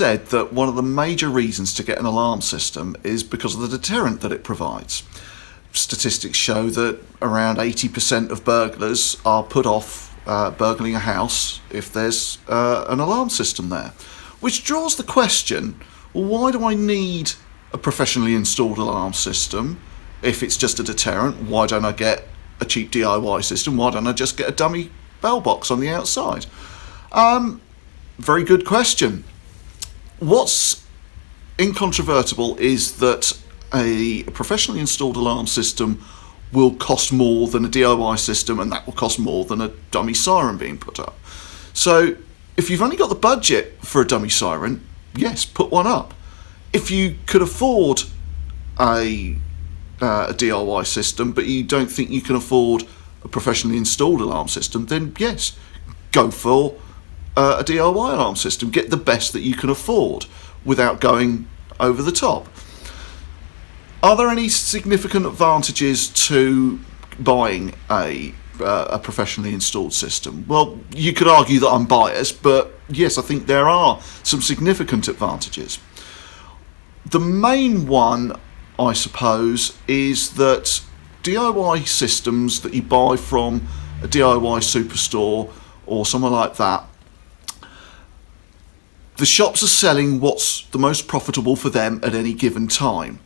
said that one of the major reasons to get an alarm system is because of the deterrent that it provides. Statistics show that around 80% of burglars are put off burgling a house if there's an alarm system there. Which draws the question, well, why do I need a professionally installed alarm system if it's just a deterrent? Why don't I get a cheap DIY system? Why don't I just get a dummy bell box on the outside? Very good question. What's incontrovertible is that a professionally installed alarm system will cost more than a DIY system, and that will cost more than a dummy siren being put up. So if you've only got the budget for a dummy siren, yes, put one up. If you could afford a DIY system, but you don't think you can afford a professionally installed alarm system, then yes, go for a DIY alarm system. Get the best that you can afford without going over the top. Are there any significant advantages to buying a professionally installed system? Well, you could argue that I'm biased, but yes, I think there are some significant advantages. The main one, I suppose, is that DIY systems that you buy from a DIY superstore or somewhere like that, the shops are selling what's the most profitable for them at any given time.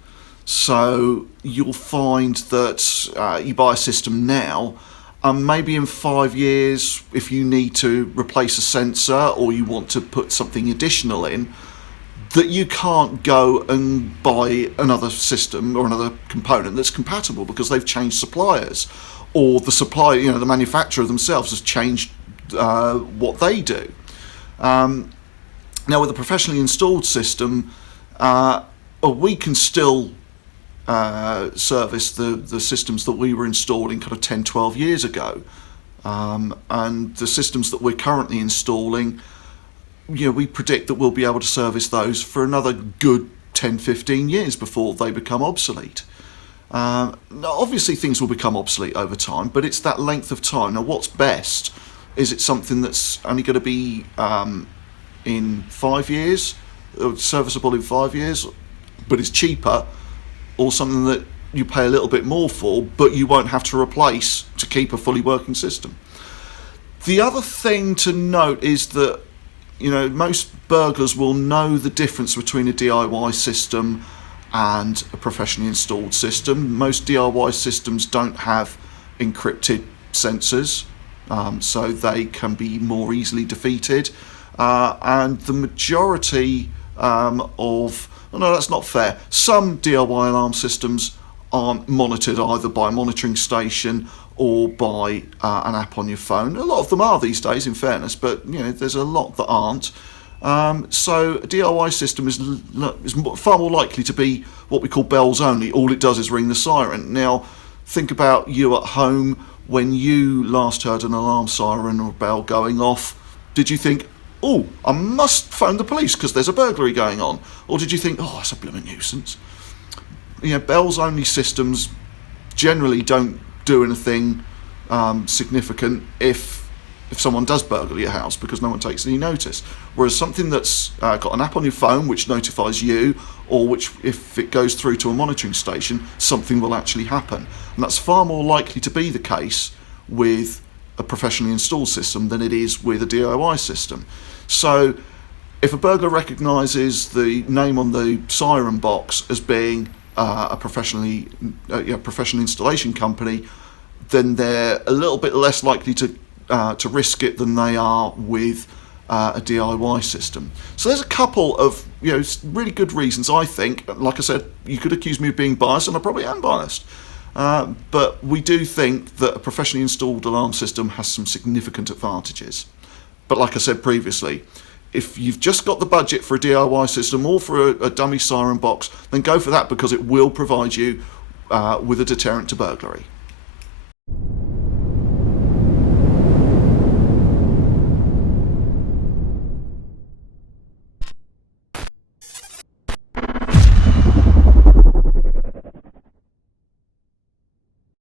So you'll find that you buy a system now, and maybe in 5 years, if you need to replace a sensor or you want to put something additional in, that you can't go and buy another system or another component that's compatible because they've changed suppliers, or the supplier, the manufacturer themselves has changed what they do. Now, with a professionally installed system, we can still service the systems that we were installing kind of 10, 12 years ago. And the systems that we're currently installing, we predict that we'll be able to service those for another good 10, 15 years before they become obsolete. Now, obviously, things will become obsolete over time, but it's that length of time. Now, what's best? Is it something that's only going to be in 5 years, serviceable in 5 years, but is cheaper, or something that you pay a little bit more for, but you won't have to replace to keep a fully working system? The other thing to note is that, most burglars will know the difference between a DIY system and a professionally installed system. Most DIY systems don't have encrypted sensors, so they can be more easily defeated. And the majority no, that's not fair. Some DIY alarm systems aren't monitored either by a monitoring station or by an app on your phone. A lot of them are these days, in fairness, but there's a lot that aren't. So a DIY system is far more likely to be what we call bells only. All it does is ring the siren. Now, think about you at home. When you last heard an alarm siren or bell going off, did you think, oh, I must phone the police because there's a burglary going on? Or did you think, oh, that's a blooming nuisance? Bells only systems generally don't do anything significant if someone does burgle your house, because no one takes any notice. Whereas something that's got an app on your phone which notifies you, or which, if it goes through to a monitoring station, something will actually happen. And that's far more likely to be the case with a professionally installed system than it is with a DIY system. So if a burglar recognises the name on the siren box as being a professional installation company, then they're a little bit less likely to risk it than they are with a DIY system. So there's a couple of really good reasons, I think. Like I said, you could accuse me of being biased, and I probably am biased. But we do think that a professionally installed alarm system has some significant advantages. But like I said previously, if you've just got the budget for a DIY system or for a dummy siren box, then go for that, because it will provide you with a deterrent to burglary.